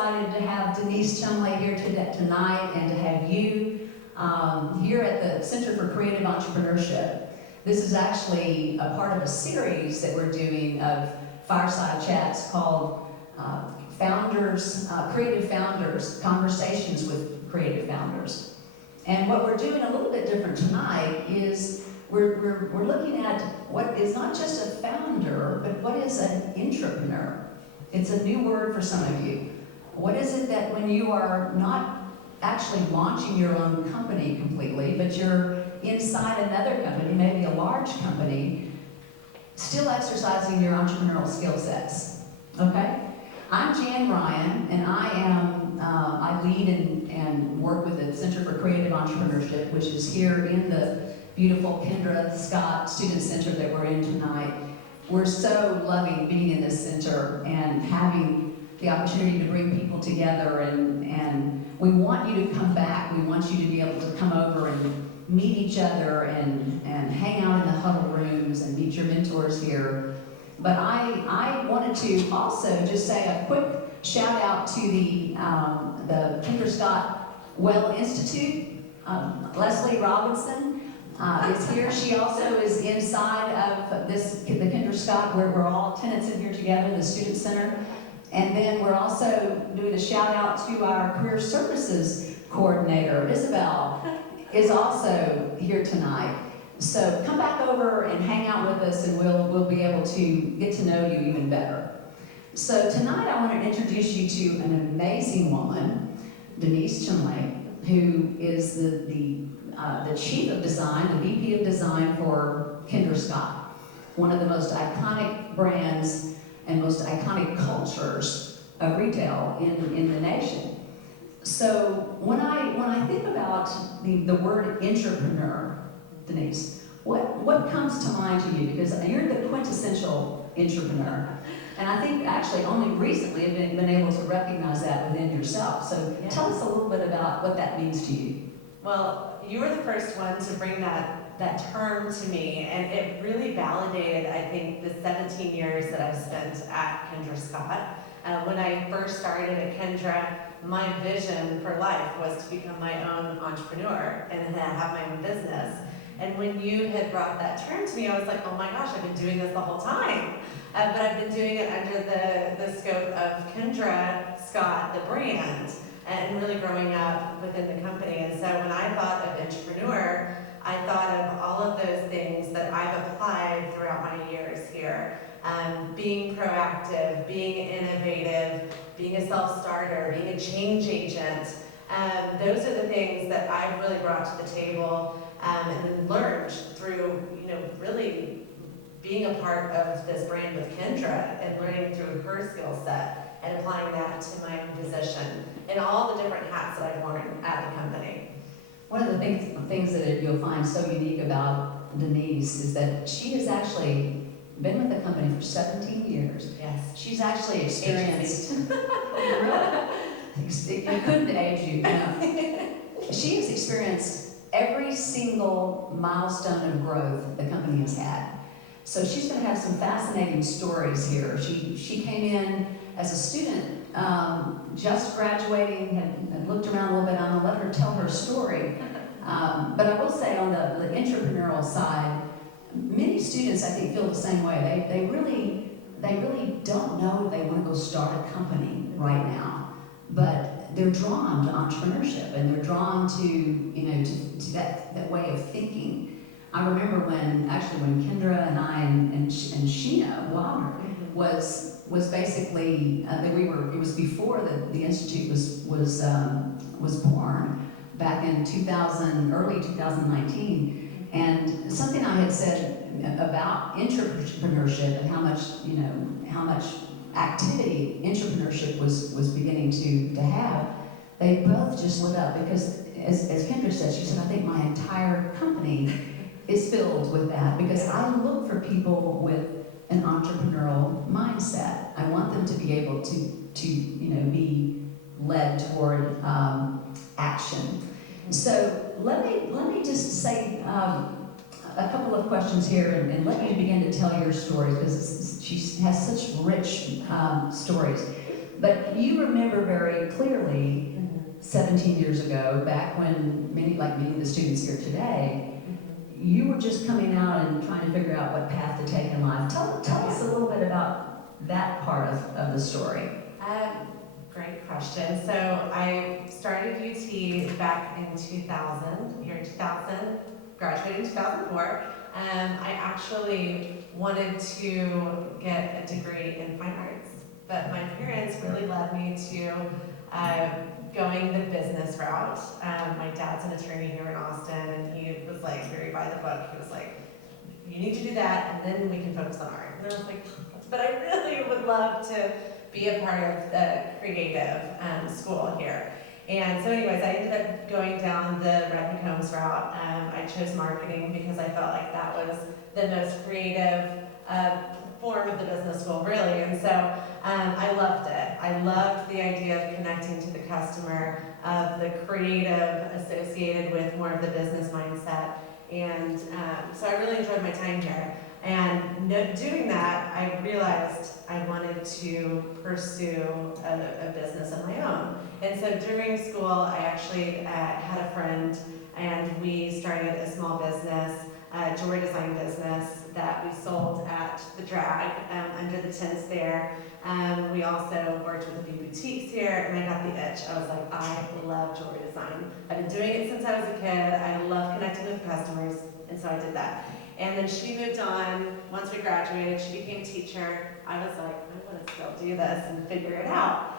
excited to have Denise Chumlea here tonight and to have you here at the Center for Creative Entrepreneurship. This is actually a part of a series that we're doing of fireside chats called Creative Founders, Conversations with Creative Founders. And what we're doing a little bit different tonight is we're looking at what is not just a founder, but what is an entrepreneur. It's a new word for some of you. What is it that when you are not actually launching your own company completely, but you're inside another company, maybe a large company, still exercising your entrepreneurial skill sets, okay? I'm Jan Ryan, and I lead and work with the Center for Creative Entrepreneurship, which is here in the beautiful Kendra Scott Student Center that we're in tonight. We're so loving being in this center and having the opportunity to bring people together, and we want you to come back. We want you to be able to come over and meet each other and hang out in the huddle rooms and meet your mentors here. But I wanted to also just say a quick shout out to the Kendra Scott Well Institute. Leslie Robinson is here. She also is inside of the Kendra Scott, where we're all tenants in here together, the Student Center. And then we're also doing a shout out to our Career Services Coordinator, Isabel, is also here tonight. So come back over and hang out with us, and we'll be able to get to know you even better. So tonight I want to introduce you to an amazing woman, Denise Chumlea, who is the Chief of Design, the VP of Design for Kendra Scott, one of the most iconic brands and most iconic cultures of retail in the nation. So when I think about the word entrepreneur, Denise, what comes to mind to you? Because you're the quintessential entrepreneur. And I think actually only recently have been able to recognize that within yourself. So tell us a little bit about what that means to you. Well, you were the first one to bring that term to me, and it really validated, I think, the 17 years that I've spent at Kendra Scott. When I first started at Kendra, my vision for life was to become my own entrepreneur and have my own business. And when you had brought that term to me, I was like, oh my gosh, I've been doing this the whole time. But I've been doing it under the scope of Kendra Scott, the brand, and really growing up within the company. And so when I thought of entrepreneur, I thought of all of those things that I've applied throughout my years here. Being proactive, being innovative, being a self-starter, being a change agent. Those are the things that I've really brought to the table and then learned through, really being a part of this brand with Kendra and learning through her skill set and applying that to my own position and all the different hats that I've worn at the company. One of the things that you'll find so unique about Denise is that she has actually been with the company for 17 years. Yes. She's actually experienced... Really? It couldn't age you, She has experienced every single milestone of growth the company has had. So she's going to have some fascinating stories here. She came in as a student, just graduating, had looked around a little bit. I'm going to let her tell her story. But I will say on the entrepreneurial side, many students, I think, feel the same way. They really don't know if they want to go start a company right now, but they're drawn to entrepreneurship, and they're drawn to that way of thinking. I remember when Kendra and I and Sheena Wagner was basically it was before the institute was born back in early 2019, and something I had said about entrepreneurship and how much activity entrepreneurship was beginning to have, they both just lit up because as Kendra said, she said, I think my entire company is filled with that because I look for people with an entrepreneurial mindset. I want them to be able to be led toward action. So let me just say a couple of questions here and let you begin to tell your story because she has such rich stories. But you remember very clearly 17 years ago, back when many of the students here today, you were just coming out and trying to figure out what path to take in life. Tell us a little bit about that part of the story. Great question. So I started UT back in 2000, year 2000, graduated in 2004. I actually wanted to get a degree in fine arts, but my parents really led me to going the business route. My dad's an attorney here in Austin, and he was like very by the book. He was like, you need to do that, and then we can focus on art. And I was like, but I really would love to be a part of the creative school here. And so anyways, I ended up going down the Redmond Combs route. I chose marketing because I felt like that was the most creative form of the business school, really. And so I loved it. I loved the idea of connecting to the customer, of the creative associated with more of the business mindset. And so I really enjoyed my time here. And doing that, I realized I wanted to pursue a business of my own. And so during school, I actually had a friend, and we started a small business, jewelry design business that we sold at the drag under the tents there. We also worked with a few boutiques here, and I got the itch. I was like, I love jewelry design. I've been doing it since I was a kid. I love connecting with customers, and so I did that. And then she moved on. Once we graduated, she became a teacher. I was like, I want to still do this and figure it out.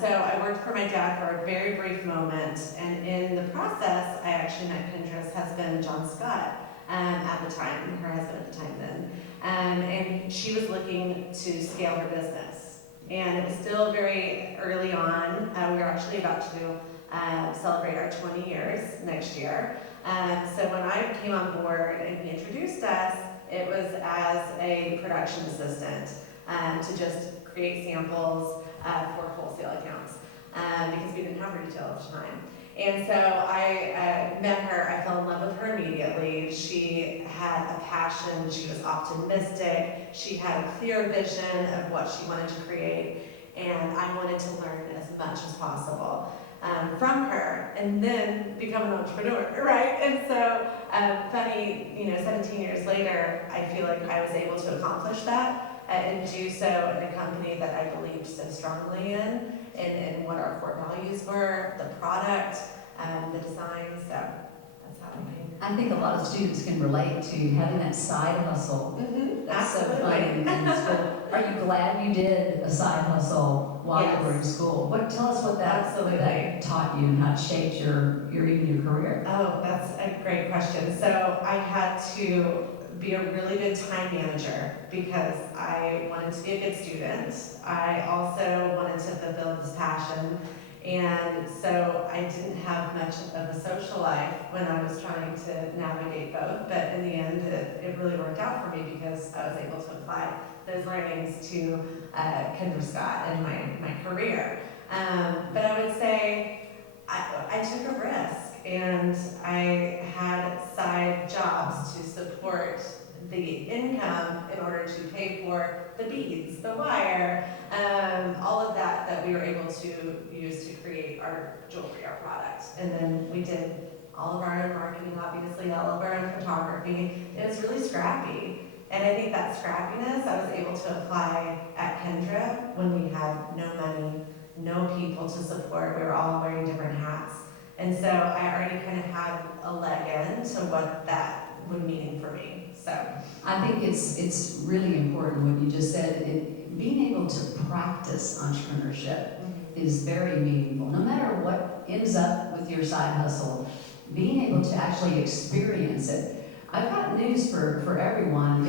So I worked for my dad for a very brief moment, and in the process, I actually met Kendra's husband, John Scott, at the time, her husband at the time then. And she was looking to scale her business. And it was still very early on. We were actually about to celebrate our 20 years next year. So when I came on board and he introduced us, it was as a production assistant to just create samples for wholesale accounts because we didn't have retail at the time. And so I met her, I fell in love with her immediately. She had a passion, she was optimistic, she had a clear vision of what she wanted to create, and I wanted to learn as much as possible from her, and then become an entrepreneur, right? And so, funny, 17 years later, I feel like I was able to accomplish that and do so in a company that I believed so strongly in what our core values were, the product, the design, so that's how I came. I think a lot of students can relate to having that side hustle. That's so fun in school. Are you glad you did a side hustle while you were in school? Tell us what that taught you and how it shaped your career. Oh, that's a great question. So I had to be a really good time manager because I wanted to be a good student. I also wanted to fulfill this passion. And so I didn't have much of a social life when I was trying to navigate both, but in the end, it really worked out for me because I was able to apply those learnings to Kendra Scott and my career. But I would say I took a risk, and I had side jobs to support the income in order to pay for the beads, the wire, all of that we were able to use to create our jewelry, our product. And then we did all of our own marketing, obviously, all of our own photography. It was really scrappy. And I think that scrappiness I was able to apply at Kendra when we had no money, no people to support. We were all wearing different hats. And so I already kind of had a leg in to what that would mean for me. So I think it's really important what you just said. Being able to practice entrepreneurship is very meaningful. No matter what ends up with your side hustle, being able to actually experience it. I've got news for everyone.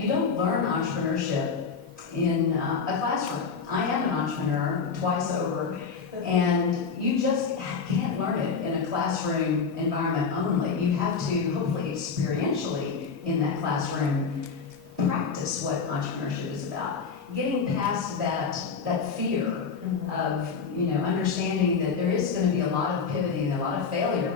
You don't learn entrepreneurship in a classroom. I am an entrepreneur twice over, and you just can't learn it in a classroom environment only. You have to, hopefully experientially in that classroom, practice what entrepreneurship is about. Getting past that fear of understanding that there is going to be a lot of pivoting, a lot of failure.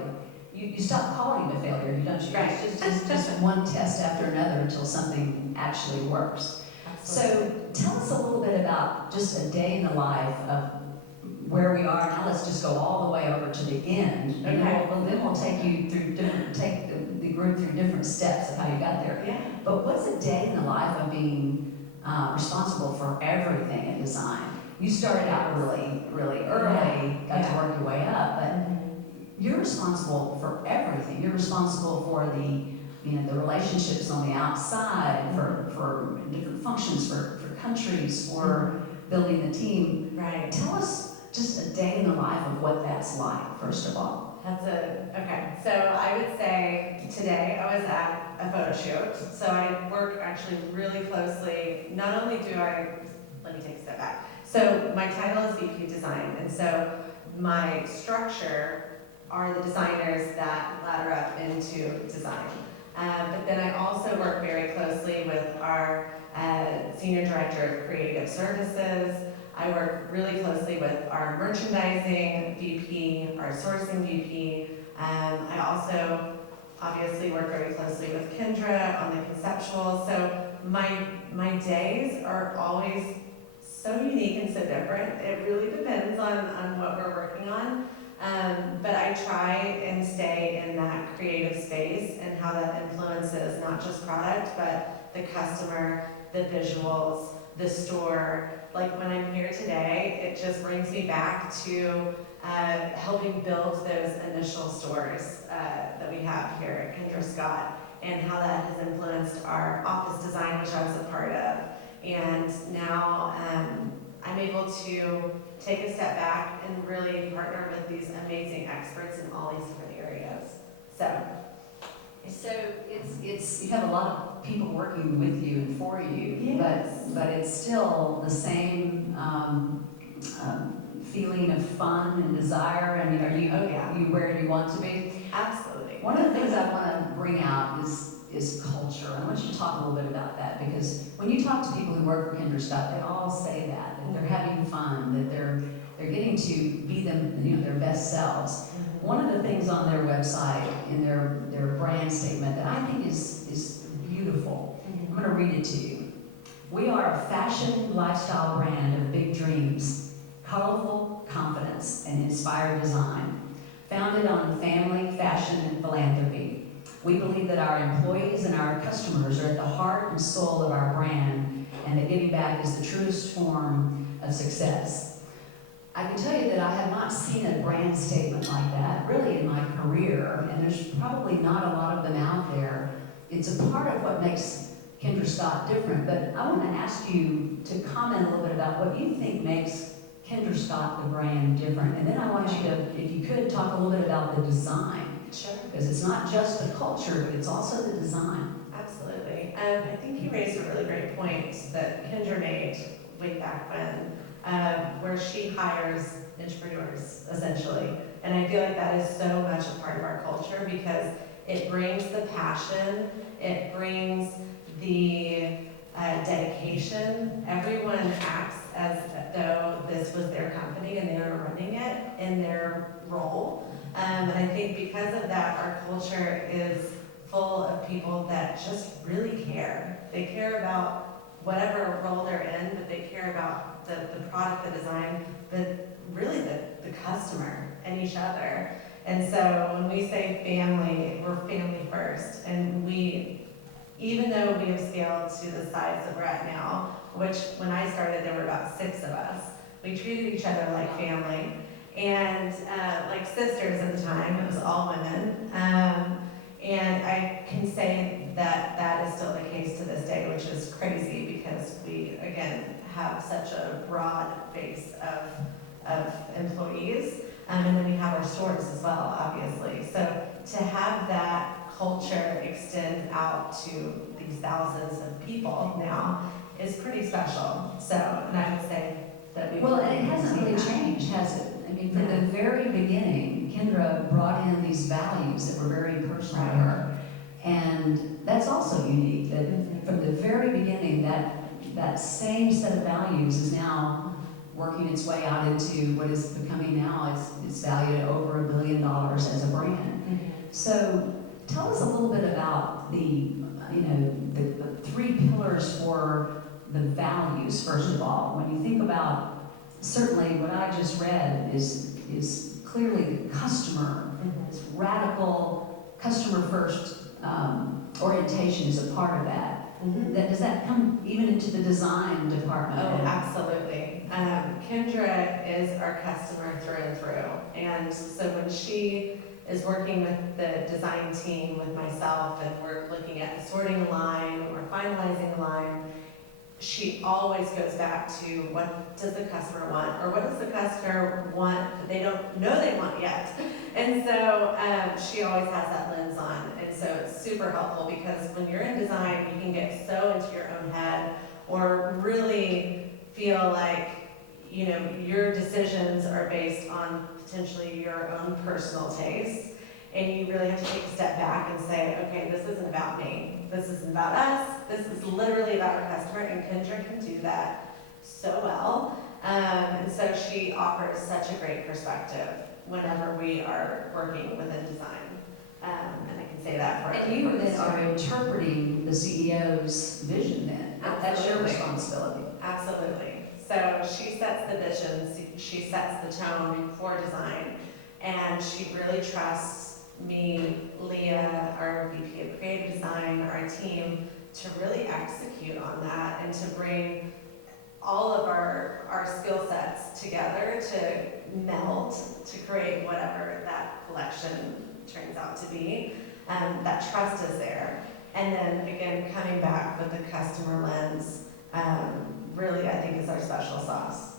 You stop calling it a failure, don't you? Right. It's just one test after another until something actually works. So tell us a little bit about just a day in the life of where we are. Now let's just go all the way over to the end. Okay. And then we'll take you through take the group through different steps of how you got there. Yeah. But what's a day in the life of being responsible for everything in design? You started out really early, got to work your way up, but you're responsible for everything. You're responsible for the relationships on the outside, for different functions, for countries, for building the team. Right. Tell us just a day in the life of what that's like, first of all. Okay. So I would say today I was at a photo shoot. So I work actually really closely. Not only do let me take a step back. So my title is VP Design, and so my structure are the designers that ladder up into design. But then I also work very closely with our Senior Director of Creative Services. I work really closely with our merchandising VP, our sourcing VP. I also obviously work very closely with Kendra on the conceptual. So my days are always so unique and so different. It really depends on what we're working on. But I try and stay in that creative space and how that influences not just product, but the customer, the visuals, the store. Like when I'm here today, it just brings me back to helping build those initial stores that we have here at Kendra Scott, and how that has influenced our office design, which I was a part of. And now I'm able to take a step back and really partner with these amazing experts in all these different areas. So it's you have a lot of people working with you and for you, yes. but it's still the same feeling of fun and desire. I mean, are you where you want to be? Absolutely. One of the things I want to bring out is culture. I want you to talk a little bit about that, because when you talk to people who work for Kendra Scott, they all say that they're having fun, that they're getting to be them, their best selves. One of the things on their website, in their brand statement, that I think is beautiful, I'm going to read it to you. We are a fashion lifestyle brand of big dreams, colorful confidence, and inspired design, founded on family, fashion, and philanthropy. We believe that our employees and our customers are at the heart and soul of our brand, and that giving back is the truest form of success. I can tell you that I have not seen a brand statement like that really in my career, and there's probably not a lot of them out there. It's a part of what makes Kendra Scott different, but I want to ask you to comment a little bit about what you think makes Kendra Scott the brand different, and then I want you to, if you could, talk a little bit about the design. Sure. Because it's not just the culture, but it's also the design. Absolutely. I think you raised a really great point that Kendra made way back when, where she hires entrepreneurs, essentially. And I feel like that is so much a part of our culture, because it brings the passion, it brings the dedication. Everyone acts as though this was their company and they were running it in their role. And I think because of that, our culture is full of people that just really care. They care about whatever role they're in, but they care about the product, the design, but really the customer and each other. And so when we say family, we're family first. And even though we have scaled to the size that we're at now, which when I started, there were about 6 of us, we treated each other like family. And like sisters at the time, it was all women. And I can say that that is still the case to this day, which is crazy, because we, again, have such a broad base of employees. And then we have our stores as well, obviously. So to have that culture extend out to these thousands of people now is pretty special. So, and I would say that we... Well, and it hasn't really changed, has it? I mean, from the very beginning, Kendra brought in these values that were very personal to her. And that's also unique, that from the very beginning, that same set of values is now working its way out into what is becoming now, it's valued at over $1 billion as a brand. So tell us a little bit about the 3 pillars for the values, first of all. When you think about, certainly what I just read is clearly the customer, this radical customer first orientation is a part of that. Does that come even into the design department? Oh, absolutely. Kendra is our customer through and through. And so when she is working with the design team, with myself, and we're looking at sorting a line or finalizing a line, she always goes back to what does the customer want, or what does the customer want that they don't know they want yet. And so she always has that lens on. And so it's super helpful because when you're in design, you can get so into your own head or really feel like, you know, your decisions are based on potentially your own personal taste. And you really have to take a step back and say, okay, this isn't about me. This isn't about us. This is literally about our customer, and Kendra can do that so well. And so she offers such a great perspective whenever we are working within design. And I can say that for And you then are interpreting the CEO's vision then. That's your Absolutely. responsibility. Absolutely. So she sets the vision, she sets the tone for design, and she really trusts me, Leah, our VP of Creative Design, our team, to really execute on that and to bring all of our skill sets together to meld, to create whatever that collection turns out to be. That trust is there. And then again, coming back with the customer lens, really I think is our special sauce.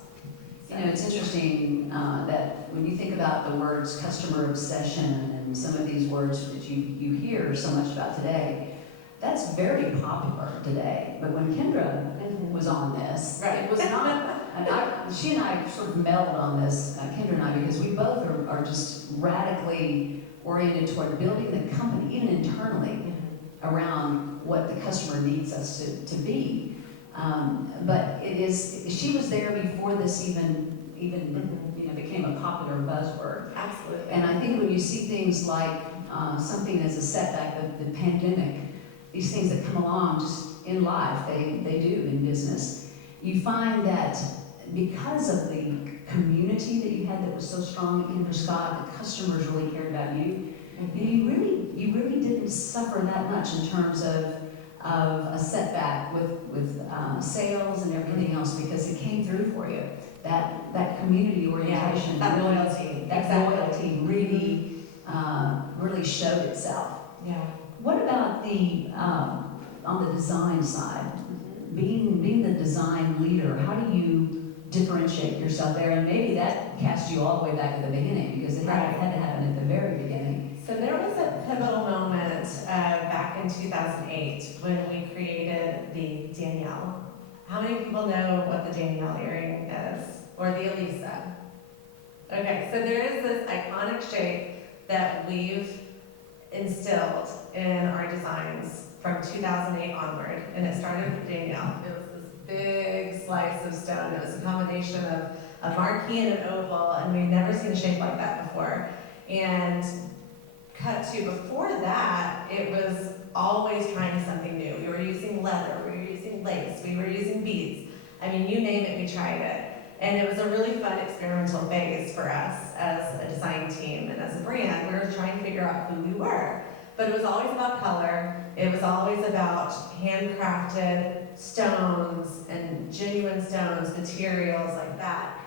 You know, it's interesting that when you think about the words customer obsession and some of these words that you hear so much about today, that's very popular today. But when Kendra was on this, it was not. And she and I sort of melded on this, Kendra and I, because we both are just radically oriented toward building the company, even internally, around what the customer needs us to be. But it is, she was there before this even you know, became a popular buzzword. Absolutely. And I think when you see things like something as a setback, the pandemic, these things that come along just in life, they do in business, you find that because of the community that you had that was so strong at Kendra Scott, the customers really cared about you, you really didn't suffer that much in terms of a setback with sales and everything else because it came through for you. That community orientation, that really, loyalty, that exactly. loyalty really showed itself. Yeah. What about the on the design side? Being the design leader, how do you differentiate yourself there? And maybe that cast you all the way back at the beginning because it had to happen at the very beginning. So there was a pivotal moment back in 2008 when we created the Danielle. How many people know what the Danielle earring is? Or the Elisa? Okay, so there is this iconic shape that we've instilled in our designs from 2008 onward, and it started with Danielle. It was this big slice of stone. It was a combination of a marquee and an oval, and we'd never seen a shape like that before. And cut to before that, it was always trying something new. We were using leather, we were using lace, we were using beads. I mean, you name it, we tried it. And it was a really fun experimental phase for us as a design team and as a brand. We were trying to figure out who we were. But it was always about color. It was always about handcrafted stones and genuine stones, materials like that.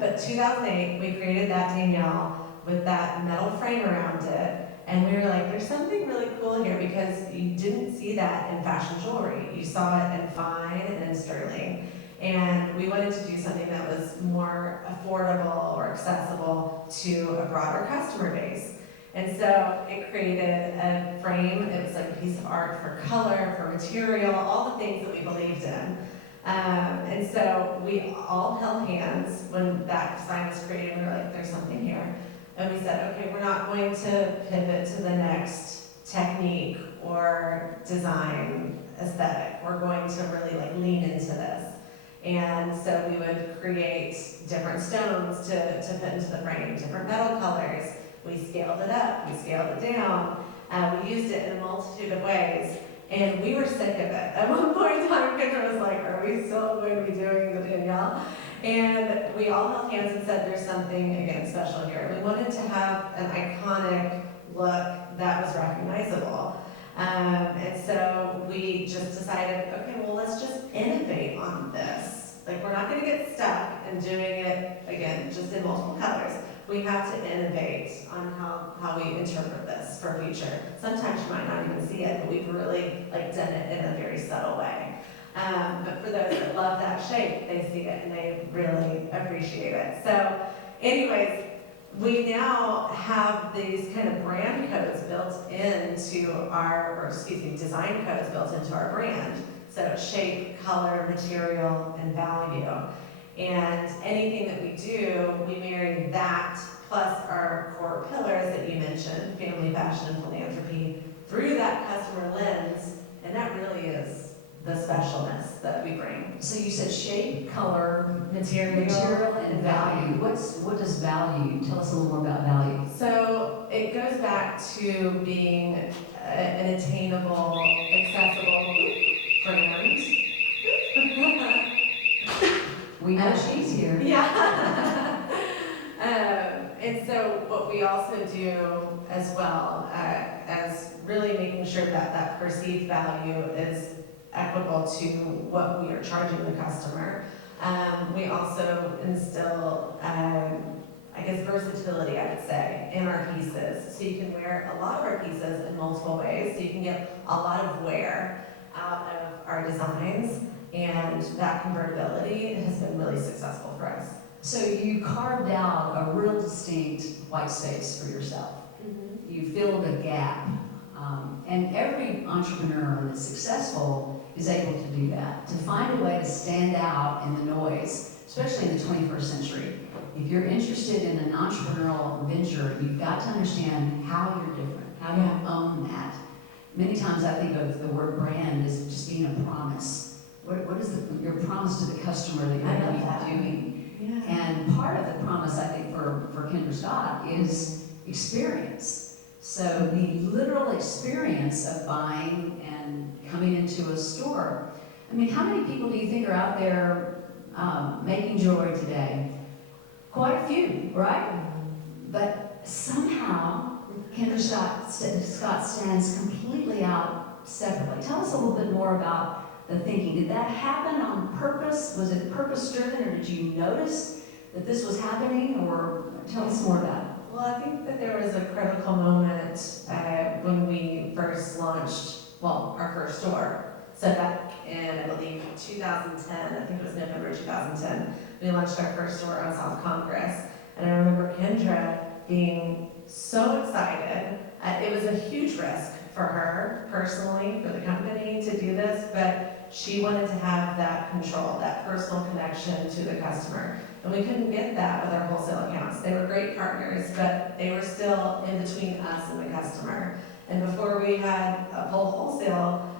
But 2008, we created that Danielle with that metal frame around it. And we were like, there's something really cool here because you didn't see that in fashion jewelry. You saw it in fine and in sterling. And we wanted to do something that was more affordable or accessible to a broader customer base. And so it created a frame. It was like a piece of art for color, for material, all the things that we believed in. And so we all held hands when that design was created. We were like, there's something here. And we said, okay, we're not going to pivot to the next technique or design aesthetic. We're going to really lean into this. And so we would create different stones to put into the frame, different metal colors. We scaled it up, we scaled it down. We used it in a multitude of ways. And we were sick of it. At one point in time, Kendra was like, are we still going to be doing the Danielle? And we all held hands and said, there's something, again, special here. We wanted to have an iconic look that was recognizable. And so we just decided, okay, well, let's just innovate on this. Like, we're not gonna get stuck in doing it, again, just in multiple colors. We have to innovate on how we interpret this for future. Sometimes you might not even see it, but we've really like done it in a very subtle way. But for those that love that shape, they see it and they really appreciate it. So anyways, we now have these kind of brand codes built into design codes built into our brand. So shape, color, material, and value. And anything that we do, we marry that plus our core pillars that you mentioned, family, fashion, and philanthropy, through that customer lens, and that really is the specialness that we bring. So you said shape, color, Material, and value. What does value? Tell us a little more about value. So it goes back to being an attainable, accessible brand. We know she's here. Yeah. And so what we also do as well, as really making sure that that perceived value is equitable to what we are charging the customer. We also instill, versatility, I would say, in our pieces. So you can wear a lot of our pieces in multiple ways, so you can get a lot of wear out of our designs, and that convertibility has been really successful for us. So you carved out a real distinct white space for yourself. Mm-hmm. You filled a gap. And every entrepreneur that's successful is able to do that, to find a way to stand out in the noise, especially in the 21st century. If you're interested in an entrepreneurial venture, you've got to understand how you're different, how you own that. Many times I think of the word brand as just being a promise. What is your promise to the customer that you're going to be doing? Yeah. And part of the promise, I think, for Kendra Scott is experience. So the literal experience of buying and coming into a store. I mean, how many people do you think are out there making jewelry today? Quite a few, right? But somehow, Kendra Scott stands completely out separately. Tell us a little bit more about the thinking. Did that happen on purpose? Was it purpose-driven, or did you notice that this was happening, or tell us more about it? Well, I think that there was a critical moment when we first launched, our first store. So back in, I believe, 2010, I think it was November 2010, we launched our first store on South Congress. And I remember Kendra being so excited. It was a huge risk for her personally, for the company to do this, but she wanted to have that control, that personal connection to the customer. And we couldn't get that with our wholesale accounts. They were great partners, but they were still in between us and the customer. And before we had a full wholesale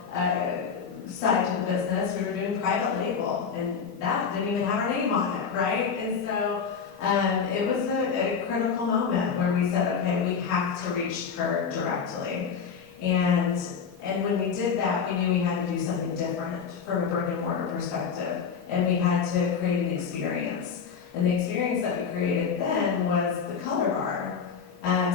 side to the business, we were doing private label, and that didn't even have our name on it, right? And so it was a critical moment where we said, okay, we have to reach her directly. And when we did that, we knew we had to do something different from a brick and mortar perspective, and we had to create an experience. And the experience that we created then was the color bar.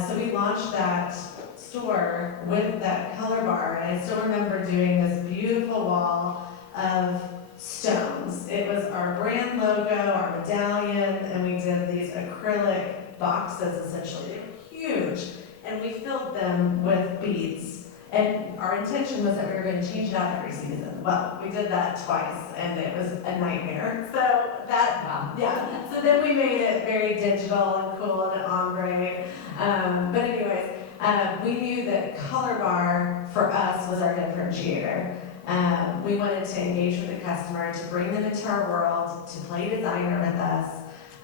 So we launched that store with that color bar, and I still remember doing this beautiful wall of stones. It was our brand logo, our medallion, and we did these acrylic boxes, essentially. They were huge, and we filled them with beads. And our intention was that we were going to change it out every season. Well, we did that twice, and it was a nightmare. So so then we made it very digital and cool and ombre. But anyways, we knew that color bar for us was our differentiator. We wanted to engage with the customer, to bring them into our world, to play designer with us,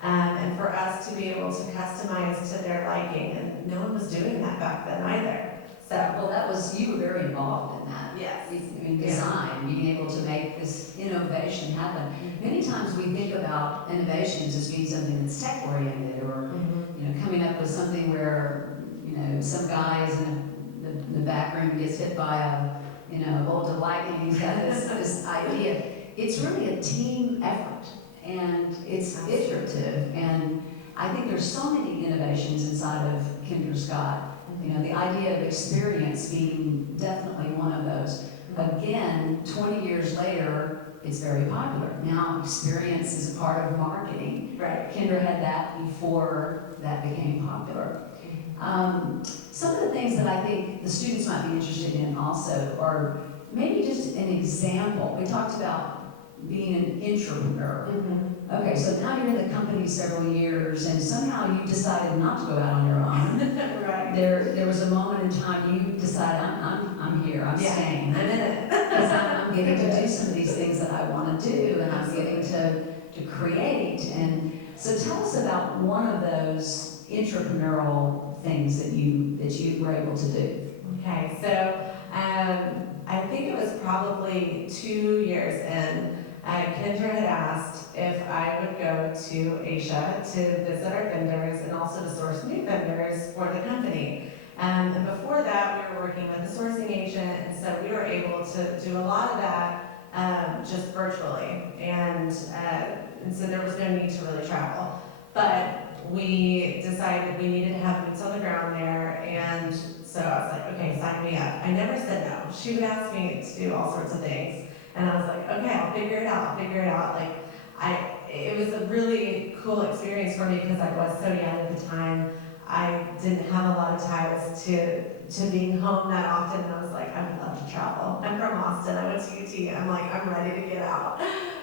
and for us to be able to customize to their liking. And no one was doing that back then either. So, well, you were very involved in that. Yes. In design, being able to make this innovation happen. Many times we think about innovations as being something that's tech-oriented, or coming up with something where some guy is in the back room gets hit by of old delighting. He's got this idea. It's really a team effort, and it's iterative. And I think there's so many innovations inside of Kendra Scott. The idea of experience being definitely one of those. Again, 20 years later, it's very popular. Now, experience is a part of marketing. Right. Kendra had that before that became popular. Some of the things that I think the students might be interested in also are maybe just an example. We talked about being an entrepreneur. Okay, so now you're in the company several years, and somehow you decided not to go out on your own. Right. There was a moment in time you decided, I'm here, I'm staying. I'm in it. Because I'm getting to do some of these things that I want to do, and I'm getting to create. And so tell us about one of those entrepreneurial things that you were able to do. Okay, so I think it was probably 2 years in. Kendra had asked if I would go to Asia to visit our vendors and also to source new vendors for the company. And before that, we were working with a sourcing agent, and so we were able to do a lot of that just virtually. And so there was no need to really travel. But we decided we needed to have boots on the ground there, and so I was like, okay, sign me up. I never said no. She would ask me to do all sorts of things. And I was like, okay, I'll figure it out. It was a really cool experience for me because I was so young at the time. I didn't have a lot of ties to being home that often. And I was like, I would love to travel. I'm from Austin. I went to UT. I'm like, I'm ready to get out.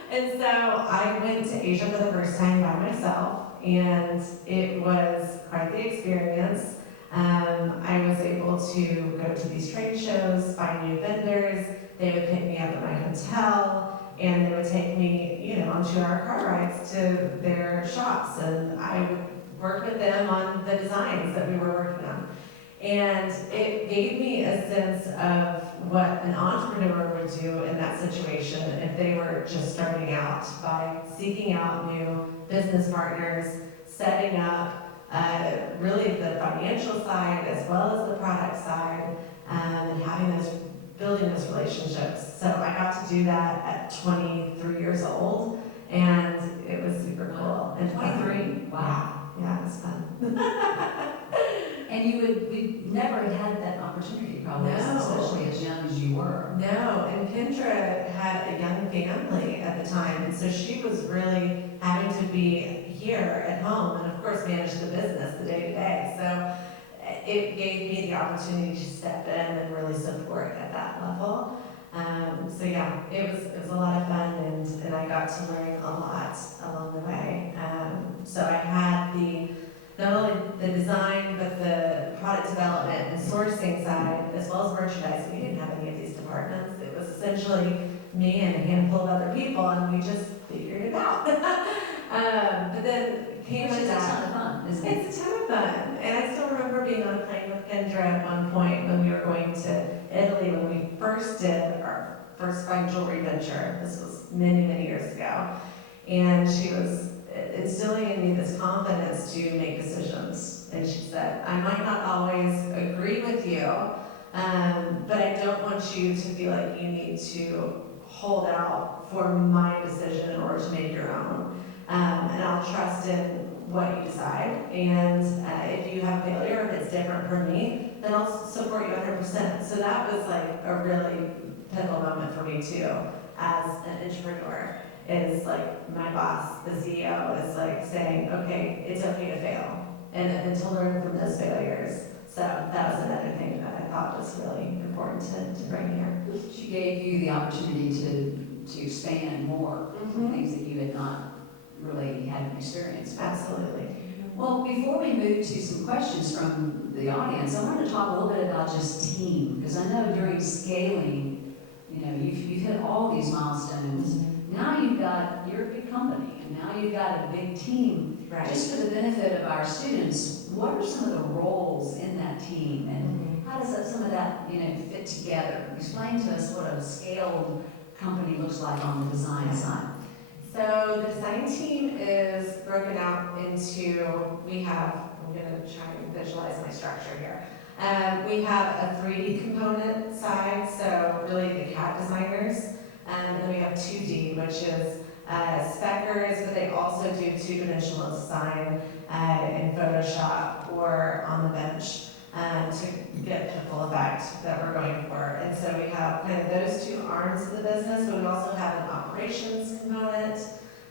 And so I went to Asia for the first time by myself, and it was quite the experience. I was able to go to these trade shows, find new vendors. They would pick me up at my hotel, and they would take me, on 2-hour car rides to their shops, and I would work with them on the designs that we were working on. And it gave me a sense of what an entrepreneur would do in that situation if they were just starting out, by seeking out new business partners, setting up really the financial side as well as the product side, and building those relationships. So I got to do that at 23 years old, and it was super cool. And 23? Wow. Yeah, it was fun. And we never had that opportunity, probably, No. especially as young as you were. No, and Kendra had a young family at the time, and so she was really having to be here at home and, of course, manage the business, the day-to-day. So it gave me the opportunity to step in and really support at that level. So yeah, it was a lot of fun, and I got to learn a lot along the way. So I had not only the design, but the product development and sourcing side, as well as merchandising. We didn't have any of these departments. It was essentially me and a handful of other people, and we just figured it out. But then came Which with is a that. ton of fun, isn't it? It's a ton of fun. And I still remember being on a plane with Kendra at one point when we were going to Italy, when we first did our first fine jewelry venture. This was many, many years ago. And she was instilling in me this confidence to make decisions. And she said, I might not always agree with you, but I don't want you to feel like you need to hold out for my decision in order to make your own. And I'll trust in what you decide. And if you have failure, if it's different from me, then I'll support you 100%. So that was like a really pivotal moment for me too, as an entrepreneur. Is like my boss, the CEO, is like saying, okay, it's okay to fail, and to learn from those failures. So that was another thing that I thought was really important to bring here. She gave you the opportunity to expand more, things that you had not really had an experience with. Absolutely. Well, before we move to some questions from the audience, I wanted to talk a little bit about just team, because I know during scaling, you've hit all these milestones. Now you're a big company, and now you've got a big team. Right. Just for the benefit of our students, what are some of the roles in that team, and how does some of that fit together? Explain to us what a scaled company looks like on the design side. So the design team is broken out into, I'm going to try and visualize my structure here. We have a 3D component side, so really the CAD designers. And then we have 2D, which is speccers, but they also do two-dimensional design in Photoshop or on the bench to get the full effect that we're going for. And so we have kind of those two arms of the business, but we also have an operations component,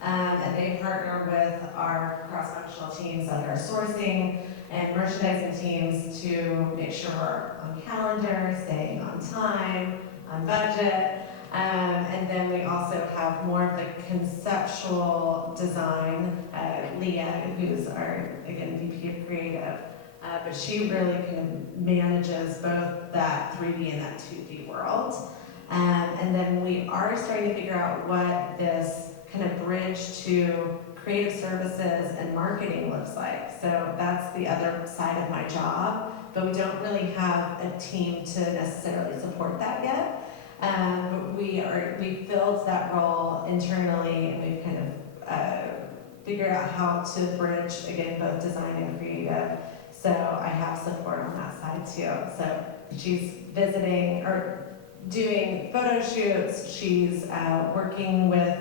and they partner with our cross-functional teams like our sourcing and merchandising teams to make sure we're on calendar, staying on time, on budget. And then we also have more of the conceptual design, Leah, who's our, again, VP of Creative. But she really kind of manages both that 3D and that 2D world. And then we are starting to figure out what this kind of bridge to creative services and marketing looks like. So that's the other side of my job, but we don't really have a team to necessarily support that yet. We filled that role internally, and we've kind of figured out how to bridge, again, both design and creative. So I have support on that side too. So she's visiting or doing photo shoots. She's working with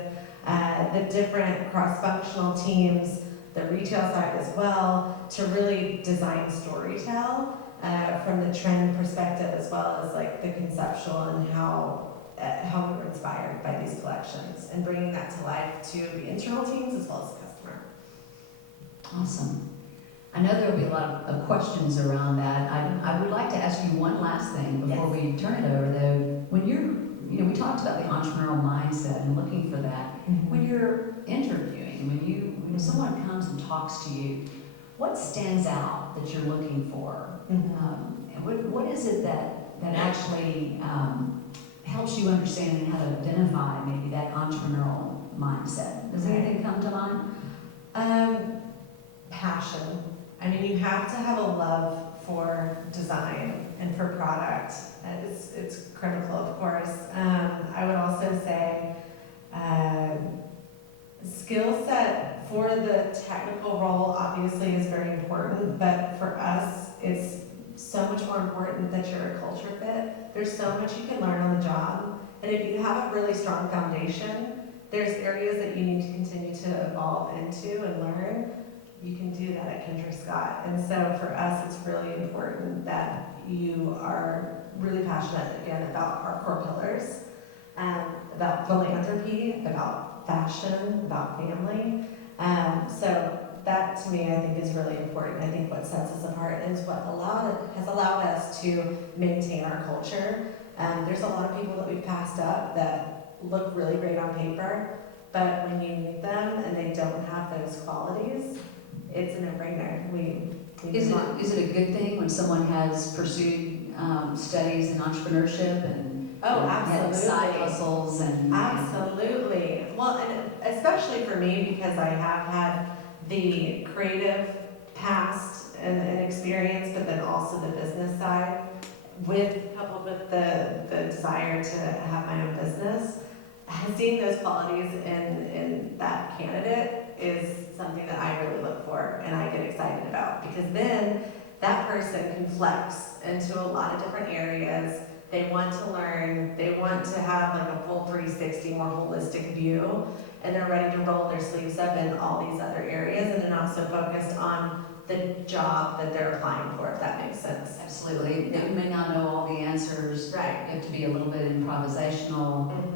the different cross-functional teams, the retail side as well, to really design storytell from the trend perspective, as well as like the conceptual and how we were inspired by these collections, and bringing that to life to the internal teams as well as the customer. Awesome. I know there will be a lot of questions around that. I would like to ask you one last thing before we turn it over, though. When you're, we talked about the entrepreneurial mindset and looking for that. Mm-hmm. When you're interviewing, when someone comes and talks to you, what stands out that you're looking for? Mm-hmm. And what is it that actually helps you understand and how to identify maybe that entrepreneurial mindset? Does anything come to mind? Passion. I mean, you have to have a love for design and for product. It's critical, of course. I would also say skill set for the technical role obviously is very important, but for us, it's so much more important that you're a culture fit. There's so much you can learn on the job, and if you have a really strong foundation, there's areas that you need to continue to evolve into and learn. You can do that at Kendra Scott. And so for us, it's really important that you are really passionate, again, about our core pillars, about philanthropy, about fashion, about family. So that, to me, I think is really important. I think what sets us apart is what has allowed us to maintain our culture. There's a lot of people that we've passed up that look really great on paper, but when you meet them and they don't have those qualities, it's a no-brainer. Is it a good thing when someone has pursued studies in entrepreneurship and absolutely. side hustles and absolutely. Well, and especially for me, because I have had the creative past and experience, but then also the business side, coupled with the desire to have my own business. Seeing those qualities in that candidate is something that I really look for and I get excited about, because then that person can flex into a lot of different areas. They want to learn, they want to have like a full 360, more holistic view, and they're ready to roll their sleeves up in all these other areas, and then also focused on the job that they're applying for, if that makes sense. Absolutely. You may not know all the answers. Right. You have to be a little bit improvisational. Mm-hmm.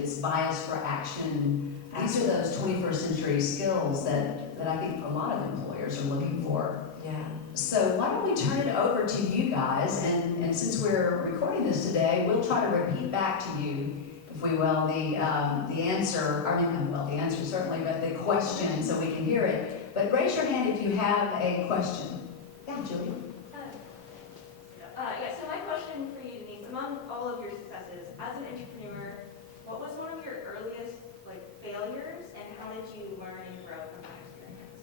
This bias for action. These are those 21st century skills that I think a lot of employers are looking for. Yeah. So why don't we turn it over to you guys, and since we're recording this today, we'll try to repeat back to you, if we will, the answer, the answer certainly, but the question so we can hear it. But raise your hand if you have a question. Yeah, Julie. So my question for you, Denise, among all of your successes as an entrepreneur, what was one of your earliest failures, and how did you learn and grow from that experience?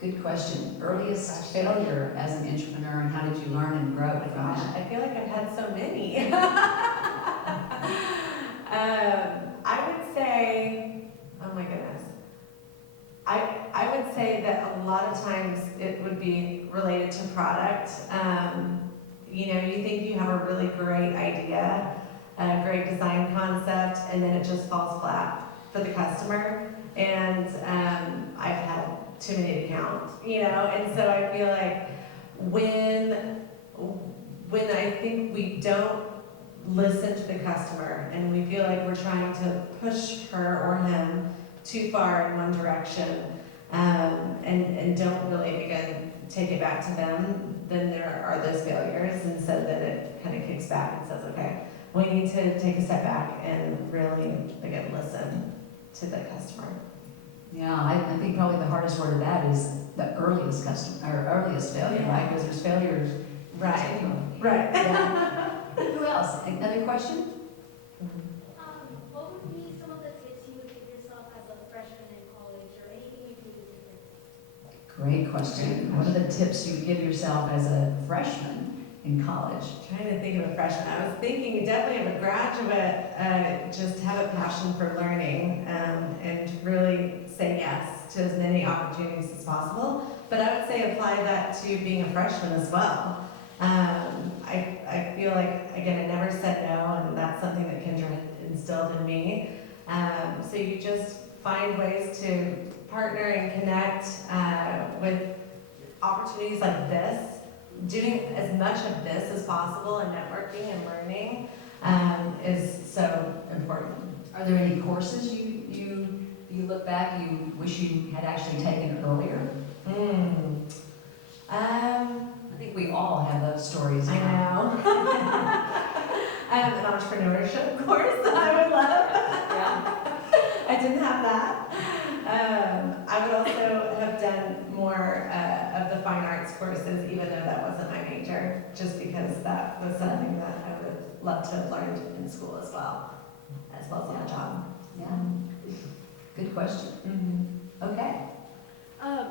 Good question. Earliest failure as an entrepreneur, and how did you learn and grow from that? I feel like I've had so many. I would say, oh my goodness. I would say that a lot of times it would be related to product. You know, you think you have a really great idea, a great design concept, and then it just falls flat for the customer. And I've had too many to count, you know, and so I feel like when I think we don't listen to the customer and we feel like we're trying to push her or him too far in one direction, and don't really, again, take it back to them, then there are those failures, and so then it kind of kicks back and says, okay, we need to take a step back and really, again, listen to the customer. Yeah, I think probably the hardest word of that is the earliest earliest failure, Yeah. right? Because there's failures. Right, right. Yeah. Who else? Another question? What would be some of the tips you would give yourself as a freshman in college, or anything you do different? Great question. What are the tips you would give yourself as a freshman in college? Trying to think of a freshman. I was thinking definitely of a graduate, just have a passion for learning, and really say yes to as many opportunities as possible. But I would say apply that to being a freshman as well. I feel like, again, I never said no, and that's something that Kendra had instilled in me. So you just find ways to partner and connect with opportunities like this. Doing as much of this as possible and networking and learning is so important. Are there any courses you look back you wish you had actually taken earlier? I think we all have those stories. I know. I have an entrepreneurship course that I would love. Yeah. I didn't have that. I would also have done more of the fine arts courses, even though that wasn't my major, just because that was something that I would have loved to have learned in school as well as on the job. Yeah. Good question. Mm-hmm. Okay.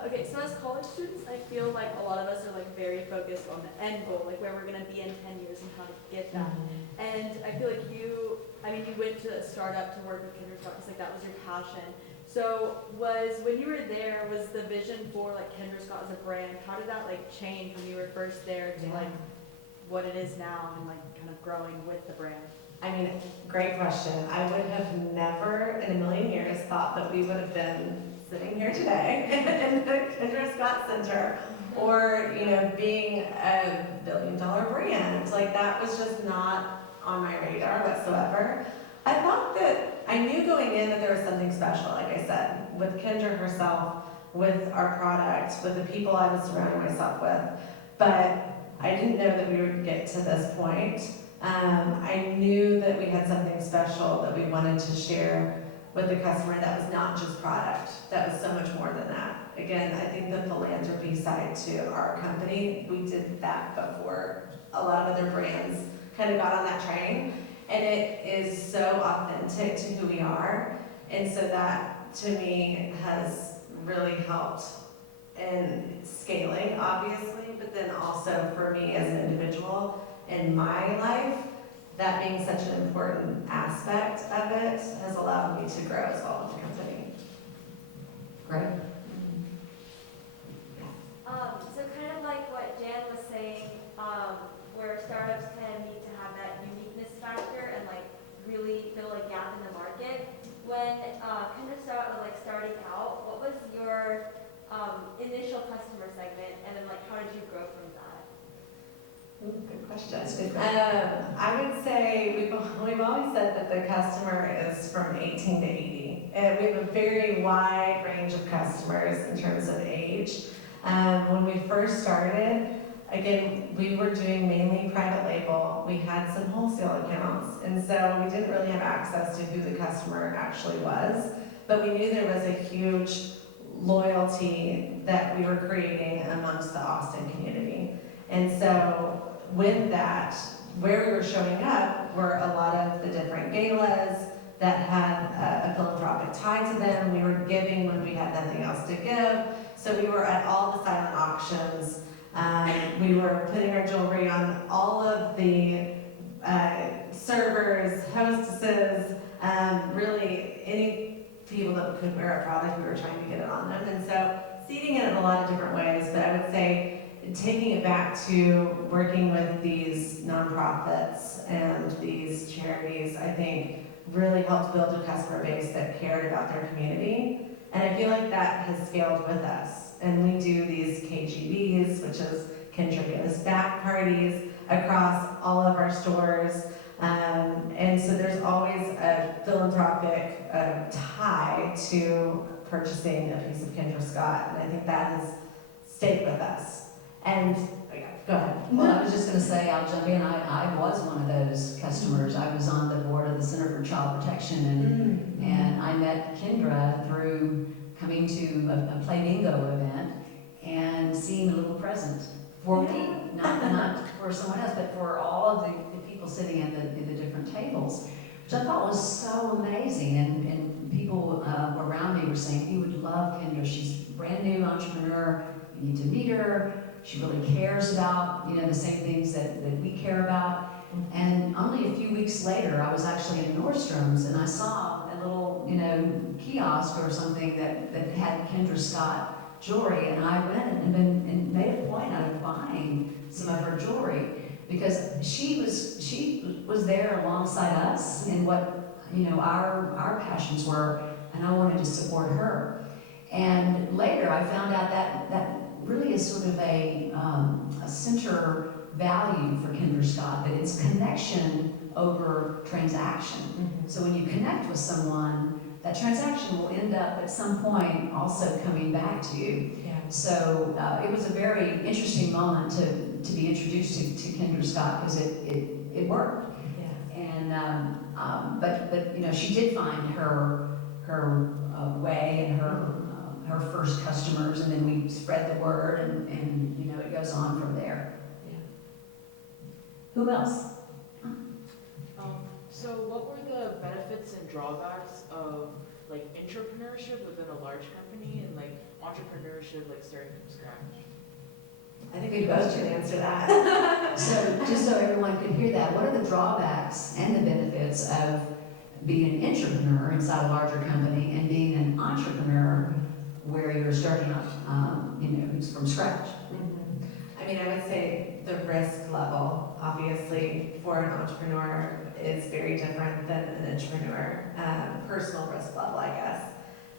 Okay, so as college students, I feel like a lot of us are like very focused on the end goal, like where we're gonna be in 10 years and how to get that. And I feel like you went to a startup to work with Kindred Scott, like that was your passion. So when you were there, was the vision for like Kendra Scott as a brand, how did that like change when you were first there to like what it is now and like kind of growing with the brand? I mean, great question. I would have never in a million years thought that we would have been sitting here today in the Kendra Scott Center, or, you know, being a billion-dollar brand. Like, that was just not on my radar whatsoever. I thought that, I knew going in that there was something special, like I said, with Kendra herself, with our product, with the people I was surrounding myself with, but I didn't know that we would get to this point. I knew that we had something special that we wanted to share with the customer that was not just product, that was so much more than that. Again, I think the philanthropy side to our company, we did that before a lot of other brands kind of got on that train, and it is so authentic to who we are, and so that to me has really helped in scaling, obviously, but then also for me as an individual in my life, that being such an important aspect of it has allowed me to grow as well in the company. Great. So kind of like what Jan was saying, where startups kind of need to have that uniqueness factor and like really fill a gap in the market. When Kendra Scott was like starting out, what was your initial customer segment, and then like how did you grow from that? Good question. I would say we've always said that the customer is from 18 to 80. And we have a very wide range of customers in terms of age. When we first started, again, we were doing mainly private label. We had some wholesale accounts, and so we didn't really have access to who the customer actually was. But we knew there was a huge loyalty that we were creating amongst the Austin community. And so with that, where we were showing up were a lot of the different galas that had a philanthropic tie to them. We were giving when we had nothing else to give. So we were at all the silent auctions. We were putting our jewelry on all of the servers, hostesses, really any people that could wear a product, we were trying to get it on them. And so seeding it in a lot of different ways, but I would say taking it back to working with these nonprofits and these charities, I think really helped build a customer base that cared about their community. And I feel like that has scaled with us. And we do these KGBs, which is Kendra Gives Back parties, across all of our stores. And so there's always a philanthropic tie to purchasing a piece of Kendra Scott. And I think that has stayed with us. And, go ahead. Well, I was just gonna say, I'll jump in, I was one of those customers. I was on the board of the Center for Child Protection, and I met Kendra through coming to a Play Bingo event and seeing a little present for me, not for someone else, but for all of the people sitting at the different tables, which I thought was so amazing. And people around me were saying, you would love Kendra, she's a brand new entrepreneur, you need to meet her. She really cares about, the same things that we care about. And only a few weeks later, I was actually in Nordstrom's and I saw a little, kiosk or something that had Kendra Scott jewelry, and I went and made a point out of buying some of her jewelry because she was there alongside us in what, our passions were, and I wanted to support her. And later, I found out that really is sort of a center value for Kendra Scott, that it's connection over transaction. So when you connect with someone, that transaction will end up at some point also coming back to you. Yeah. So it was a very interesting moment to be introduced to Kendra Scott because it worked. Yeah. And but she did find her way and her first customers, and then we spread the word, and it goes on from there. Yeah. Who else? So what were the benefits and drawbacks of like entrepreneurship within a large company and like entrepreneurship like starting from scratch? I think we both should answer that. So just so everyone could hear that, what are the drawbacks and the benefits of being an entrepreneur inside a larger company and being an entrepreneur where you're starting up, from scratch? I mean, I would say the risk level, obviously, for an entrepreneur is very different than an entrepreneur. Personal risk level, I guess.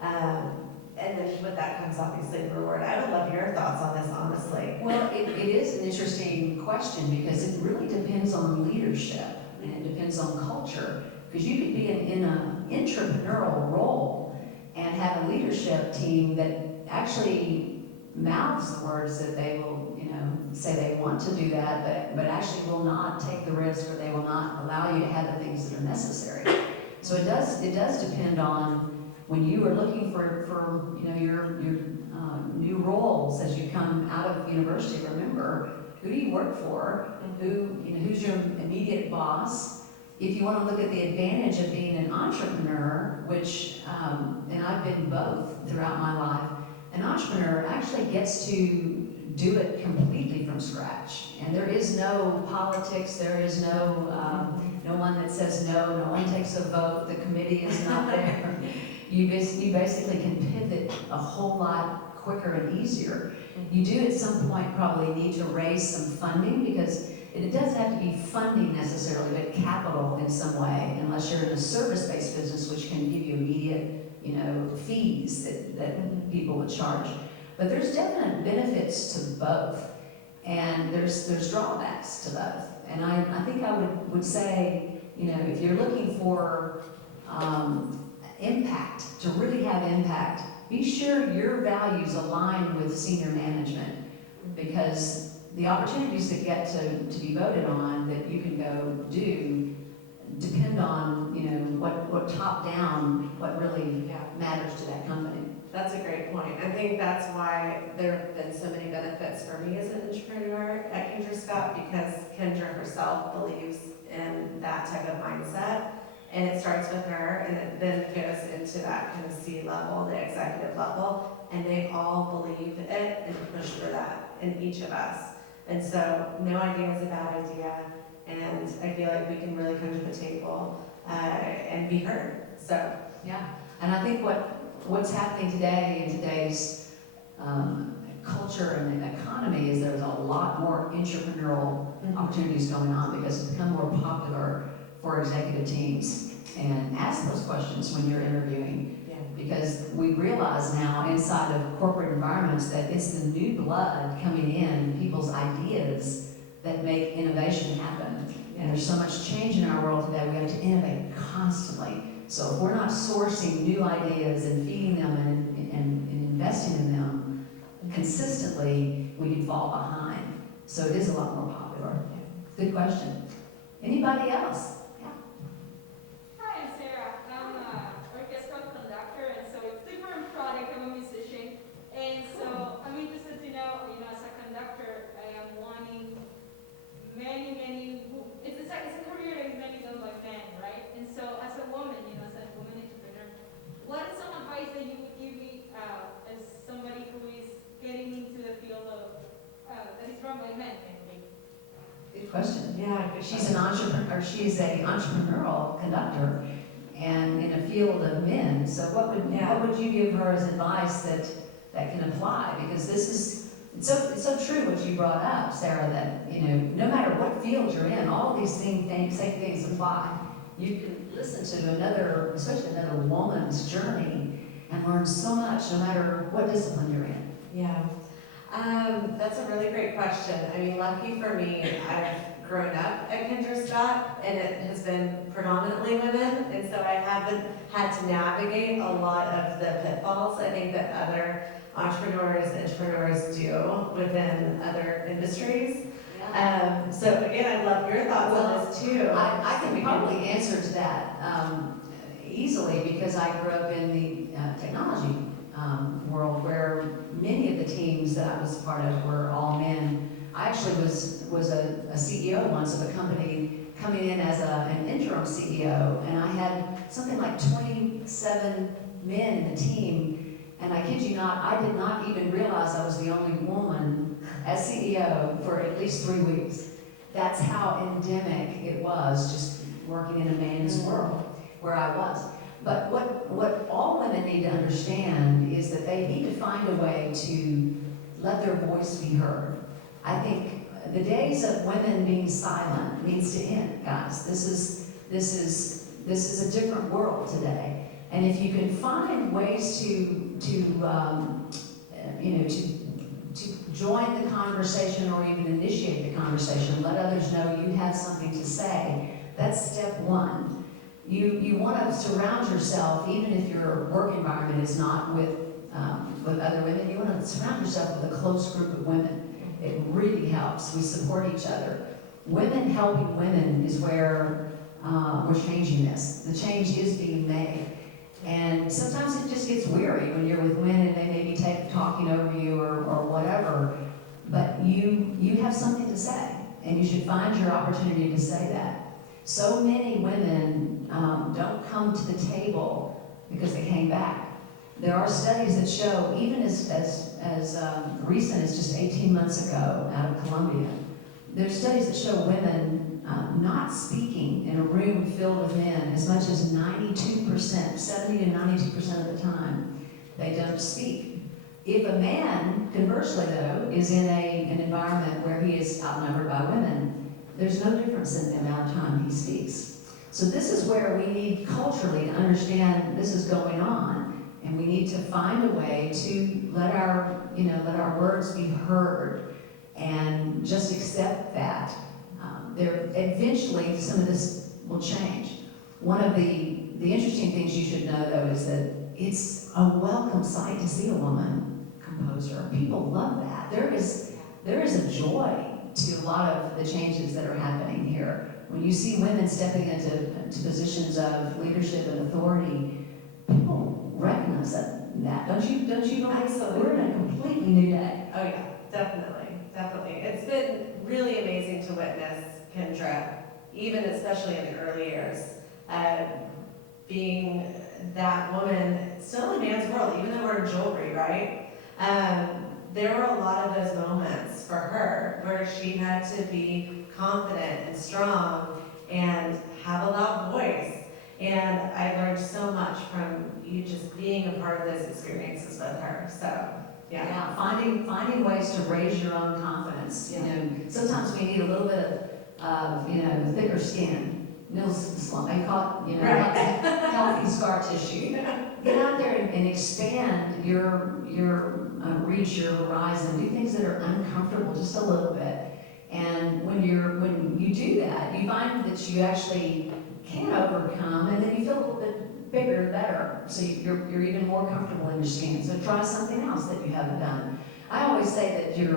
And then with that comes obviously the reward. I would love your thoughts on this, honestly. Well, it is an interesting question because it really depends on leadership and it depends on culture. Because you could be in an entrepreneurial role and have a leadership team that actually mouths the words that they will, say they want to do that, but actually will not take the risk, or they will not allow you to have the things that are necessary. So it does depend on when you are looking for your new roles as you come out of university. Remember, who do you work for? Who's your immediate boss? If you want to look at the advantage of being an entrepreneur, which, and I've been both throughout my life, an entrepreneur actually gets to do it completely from scratch. And there is no politics, there is no one that says no one takes a vote, the committee is not there. You basically can pivot a whole lot quicker and easier. You do at some point probably need to raise some funding, because it doesn't have to be funding necessarily, but capital in some way, unless you're in a service-based business, which can give you immediate, fees that people would charge. But there's definite benefits to both, and there's drawbacks to both. And I think I would say, if you're looking for impact, to really have impact, be sure your values align with senior management, because the opportunities that get to be voted on that you can go do depend on, what top down, what really matters to that company. That's a great point. I think that's why there have been so many benefits for me as an entrepreneur at Kendra Scott, because Kendra herself believes in that type of mindset. And it starts with her, and it then goes into that kind of C level, the executive level, and they all believe it and push for that in each of us. And so no idea is a bad idea, and I feel like we can really come to the table and be heard. So Yeah, And I think what's happening today in today's culture and economy is there's a lot more entrepreneurial opportunities going on because it's become more popular for executive teams. And ask those questions when you're interviewing, Yeah. because we realize now inside of corporate environments that it's the new blood coming in, people's ideas that make innovation happen. And there's so much change in our world today, we have to innovate constantly. So if we're not sourcing new ideas and feeding them and investing in them consistently, we can fall behind. So it is a lot more popular. Good question. Anybody else? Yeah. Hi, I'm Sarah. I'm an orchestral conductor, and so it's different product. I'm a musician, and so I'm interested to know, as a conductor, I am wanting many. It's a career that is mainly done by men, right? And so, as a woman, as a woman entrepreneur, what is some advice that you would give me as somebody who is getting into the field of that is run by men, mainly? Good question. Yeah, good She's an entrepreneur, she's a entrepreneurial conductor and in a field of men. So what would you give her as advice that can apply? Because this is, it's so true what you brought up, Sarah, that, no matter what field you're in, all of these same things apply. You can listen to another, especially another woman's journey and learn so much no matter what discipline you're in. Yeah. That's a really great question. I mean, lucky for me, I've grown up at Kinder Scott, and it has been predominantly women, and so I haven't had to navigate a lot of the pitfalls I think that other entrepreneurs do within other industries. So again, I'd love your thoughts on this too. I can probably answer to that easily because I grew up in the technology world where many of the teams that I was a part of were all men. I actually was a CEO once of a company coming in as an interim CEO, and I had something like 27 men in the team, and I kid you not, I did not even realize I was the only woman as CEO for at least 3 weeks. That's how endemic it was, just working in a man's world where I was. But what all women need to understand is that they need to find a way to let their voice be heard. I think the days of women being silent needs to end, guys. This is a different world today. And if you can find ways to join the conversation or even initiate the conversation, let others know you have something to say, that's step one. You want to surround yourself, even if your work environment is not with other women, you want to surround yourself with a close group of women. It really helps. We support each other. Women helping women is where we're changing this. The change is being made. And sometimes it just gets weary when you're with women and they maybe talking over you or whatever. But you have something to say, and you should find your opportunity to say that. So many women don't come to the table because they came back. There are studies that show, even as recent as just 18 months ago out of Columbia, there's studies that show women not speaking in a room filled with men as much as 92%, 70 to 92% of the time, they don't speak. If a man, conversely though, is in an environment where he is outnumbered by women, there's no difference in the amount of time he speaks. So this is where we need culturally to understand this is going on, and we need to find a way to let our words be heard and just accept that. Eventually some of this will change. One of the interesting things you should know though is that it's a welcome sight to see a woman composer. People love that. There is a joy to a lot of the changes that are happening here. When you see women stepping into positions of leadership and authority, people recognize that. Don't you believe? Absolutely. We're in a completely new day. Oh yeah, definitely. It's been really amazing to witness Kendra, even especially in the early years, being that woman still in a man's world, even though we're in jewelry, right? There were a lot of those moments for her where she had to be confident and strong and have a loud voice. And I learned so much from you just being a part of those experiences with her, so, yeah. Yeah, finding ways to raise your own confidence. You know, sometimes we need a little bit of thicker skin. I call it, Right. healthy scar tissue. Get out there and expand your reach, your horizon. Do things that are uncomfortable just a little bit. And when you do that, you find that you actually can overcome, and then you feel a little bit bigger and better. So you're even more comfortable in your skin. So try something else that you haven't done. I always say that your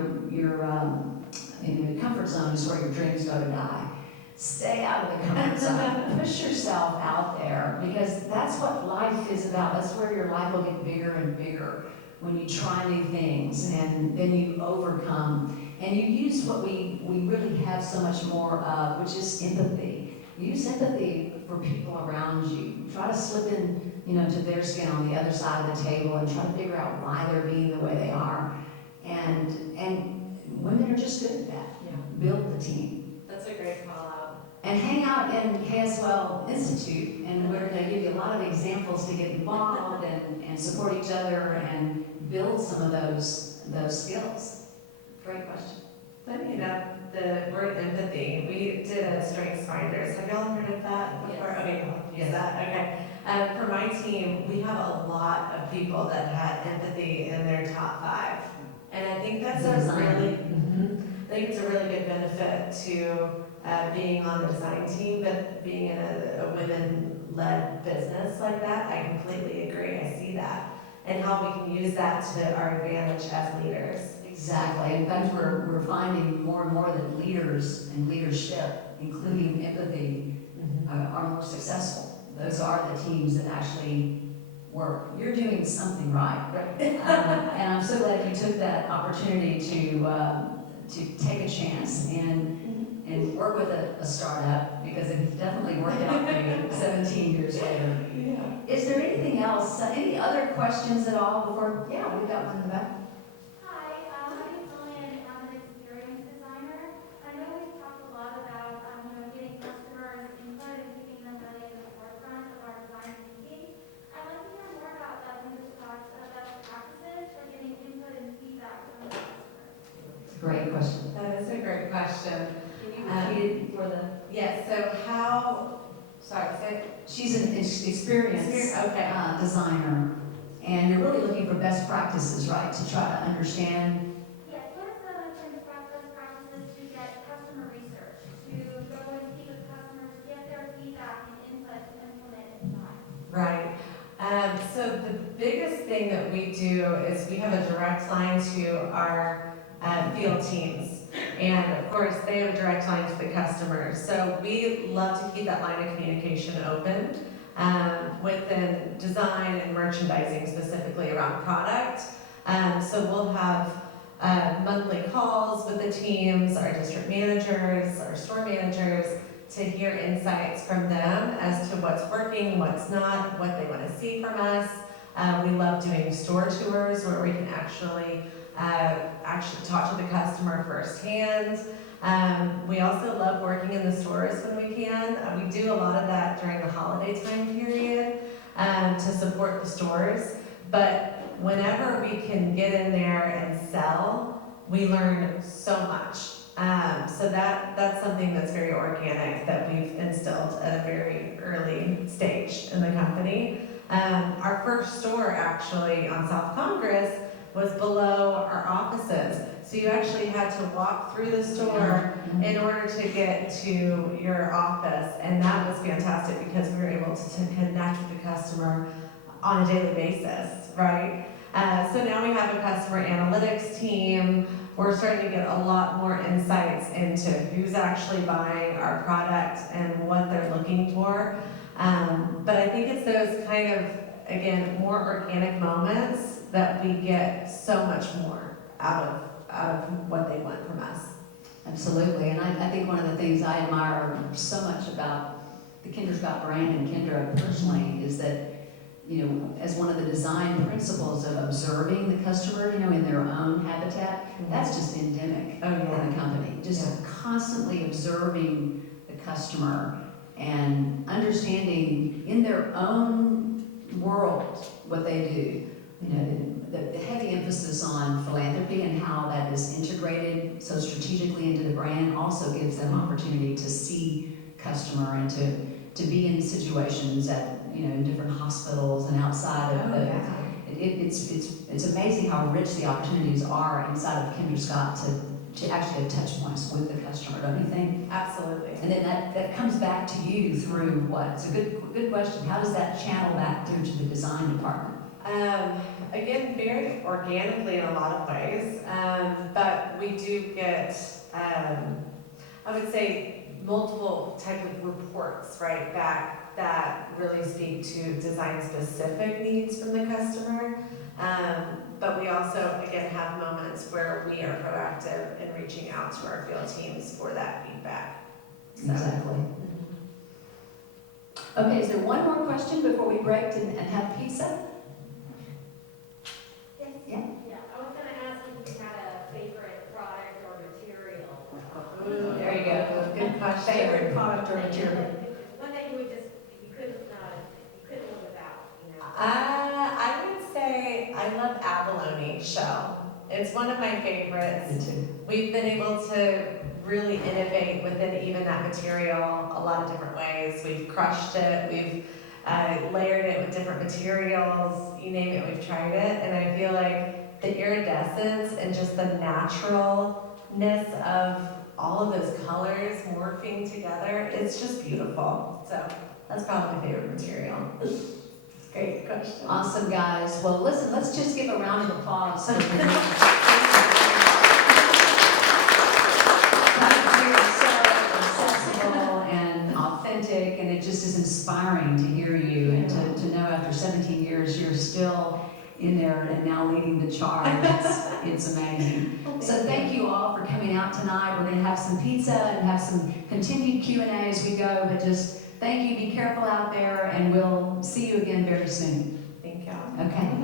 comfort zone is where your dreams go to die. Stay out of the comfort zone. Push yourself out there, because that's what life is about. That's where your life will get bigger and bigger when you try new things, and then you overcome. And you use what we really have so much more of, which is empathy. Use empathy for people around you. Try to slip in, to their skin on the other side of the table and try to figure out why they're being the way they are. And women are just good at that. Build the team. That's a great call out. And hang out in KSL Institute, and we're going to give you a lot of examples to get involved and support each other and build some of those skills. Great question. Funny enough, the word empathy, we did a strengths finders. Have y'all heard of that before? Yes. Okay, cool. Use that, okay. For my team, we have a lot of people that had empathy in their top 5. And I think that's I think it's a really good benefit to being on the design team, but being in a women-led business like that, I completely agree. I see that. And how we can use that to our advantage as leaders. Exactly. In fact, we're finding more and more that leaders and leadership, including empathy, are more successful. Those are the teams that actually work. You're doing something right. And I'm so glad you took that opportunity to take a chance and work with a startup, because it's definitely worked out for you 17 years later. Yeah. Is there anything else? Any other questions at all before? Yeah, we've got one in the back. Hi, my name's Lillian, and I'm an experience designer. I know we've talked a lot about, getting customers' input and keeping them really in the forefront of our design thinking. I'd like to hear more about Linda's thoughts of best practices for getting input and feedback from the customers. It's a great question. That is a great question. Can you repeat it for the? Yes, so say She's an experienced designer, and you're really looking for best practices, right? To try to understand. Yes, what are some best practices to get customer research, to go and speak with customers, get their feedback and input to implement in design? Right. So the biggest thing that we do is we have a direct line to our field teams. And of course, they have a direct line to the customers. So we love to keep that line of communication open within design and merchandising, specifically around product. So we'll have monthly calls with the teams, our district managers, our store managers, to hear insights from them as to what's working, what's not, what they want to see from us. We love doing store tours where we can actually talk to the customer firsthand. We also love working in the stores when we can. We do a lot of that during the holiday time period to support the stores. But whenever we can get in there and sell, we learn so much. So that's something that's very organic that we've instilled at a very early stage in the company. Our first store actually on South Congress was below our offices. So you actually had to walk through the store in order to get to your office. And that was fantastic because we were able to connect with the customer on a daily basis, right? So now we have a customer analytics team. We're starting to get a lot more insights into who's actually buying our product and what they're looking for. But I think it's those kind of, again, more organic moments that we get so much more out of what they want from us. Absolutely, and I think one of the things I admire so much about the Kinderscott brand and Kendra personally is that, as one of the design principles of observing the customer, in their own habitat, that's just endemic in the company. Just constantly observing the customer and understanding in their own world, what they do. You know, the heavy emphasis on philanthropy and how that is integrated so strategically into the brand also gives them opportunity to see customer and to be in situations at, you know, in different hospitals and outside of the. It's amazing how rich the opportunities are inside of Kendra Scott to actually have touch points with the customer, don't you think? Absolutely. And then that comes back to you through what? It's a good question. How does that channel back through to the design department? Again, very organically in a lot of ways, but we do get, I would say, multiple type of reports right back that really speak to design-specific needs from the customer. But we also, again, have moments where we are proactive in reaching out to our field teams for that feedback. So. Exactly. Okay, is there one more question before we break and have pizza? Yeah. Yeah, I was gonna ask if you had a favorite product or material. Ooh, there you go. Good question. Favorite product or material? One that you would just, you couldn't live without, you know? I would say I love abalone shell. It's one of my favorites. Me too. We've been able to really innovate within even that material a lot of different ways. We've crushed it, we've layered it with different materials, you name it, we've tried it. And I feel like the iridescence and just the naturalness of all of those colors morphing together, it's just beautiful. So that's probably my favorite material. Great question. Awesome, guys. Well, listen, let's just give a round of applause. It's so accessible and authentic, and it just is inspiring to hear you and to know after 17 years you're still in there and now leading the charge. It's amazing. So thank you all for coming out tonight. We're going to have some pizza and have some continued Q&A as we go, but just thank you. Be careful out there, and we'll see you again very soon. Thank you. Okay.